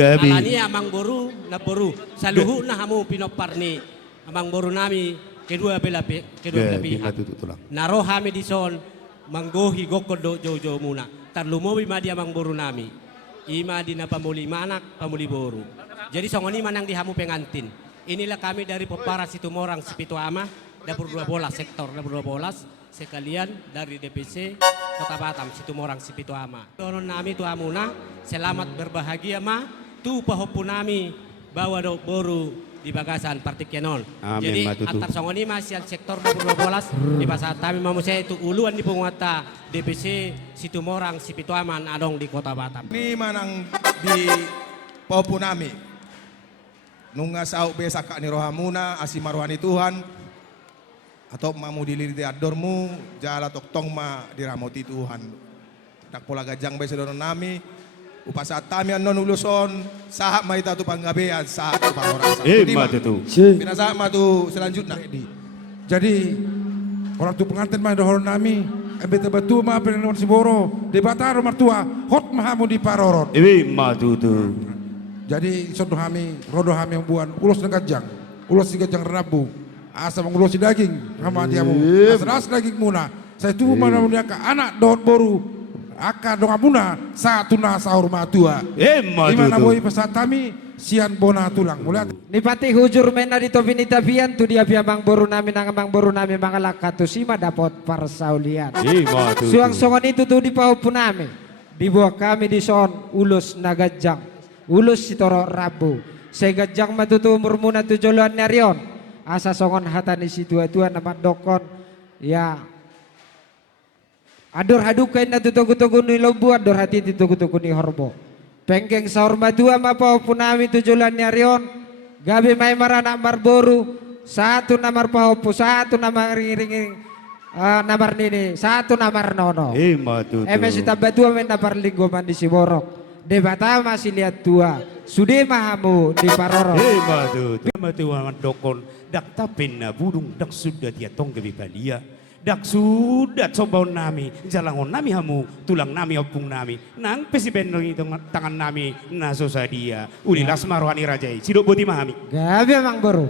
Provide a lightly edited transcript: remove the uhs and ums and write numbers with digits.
Gabi. Alani amang boru na boru. Sa luhu na hamu pinoparni amang boru nami kedua belah pihak. Naro hami di son manggohi gokodo jojo muna. Tarlumowi madi amang boru nami. Ima di na pamuli manak pamuli boru. Jadi songoni manang di hamu pengantin. Inilah kami dari Pepara Situmorang Sipitu Ama, dapur 12 sektor dapur 12 sekalian dari DPC Kota Batam Situmorang Sipitu Ama. Tonon nami tu amuna selamat berbahagia ma tu pahopu nami bawa do boru di bagasan partikienon. Jadi antar songoni masih sektor dapur 12 di pasar kami mamu saya itu uluan di penguata DPC Situmorang Sipitu Aman adong di Kota Batam. Ini manang di pahopu nami. Nunga sau besa kak ni rohamuna asimaruhani Tuhan atau mamu dililit adormu jala toktong ma diramoti Tuhan tak pola gajang besa dono nami upasa tami anon uluson sahak ma ita tu panggabean sahak tu pangorasa bina sahak ma tu selanjutnya jadi orang tu pengantin mah dohor nami embete batu ma penenon siboro di bataro martua hot mahamu di parorot Matutu. Jadi sodo hami, rodo hami yang buan ulos negajang, ulos si gajang rabu, asa mengulosi daging, hama diamu, asras daging muna. Saya tubuh mana mulia ke anak daun boru, aka dong amuna satu na sahur matua. Dimana boy pesatami sian bona tulang mulia. Nipati hujur mena di tobini tabian tu dia biamang boru nami nang amang boru nami mangalak katusima dapat parsaulian. Suang songon itu tu di paupu nami, di buah kami di son ulus nagajang. Ulus sitoro rabu sehingga jang matutu umur muna tujoluan nyarion asa songon hatani si tua-tua nama dokon ya ador hadukain na tutugu-tugu ni lombu ador hati tutugu-tugu ni horbo penggeng sahur matua mapa punami tujoluan nyarion gabi may marana marboru satu namar pahopu satu namar ring namar nini satu namar nono emesi tabatua men namar linggo mandi si borok debata masih lihat tua sudah mahamu di paroro Matuangan dokon dak tapin na budung dak sudah dia tong gebi balia dak sudah coba nami jalangon nami hamu tulang nami opung nami nang pesiben itu tangan nami naso sadia ulilas marohani rajai sidok boti mahami gabi emang baru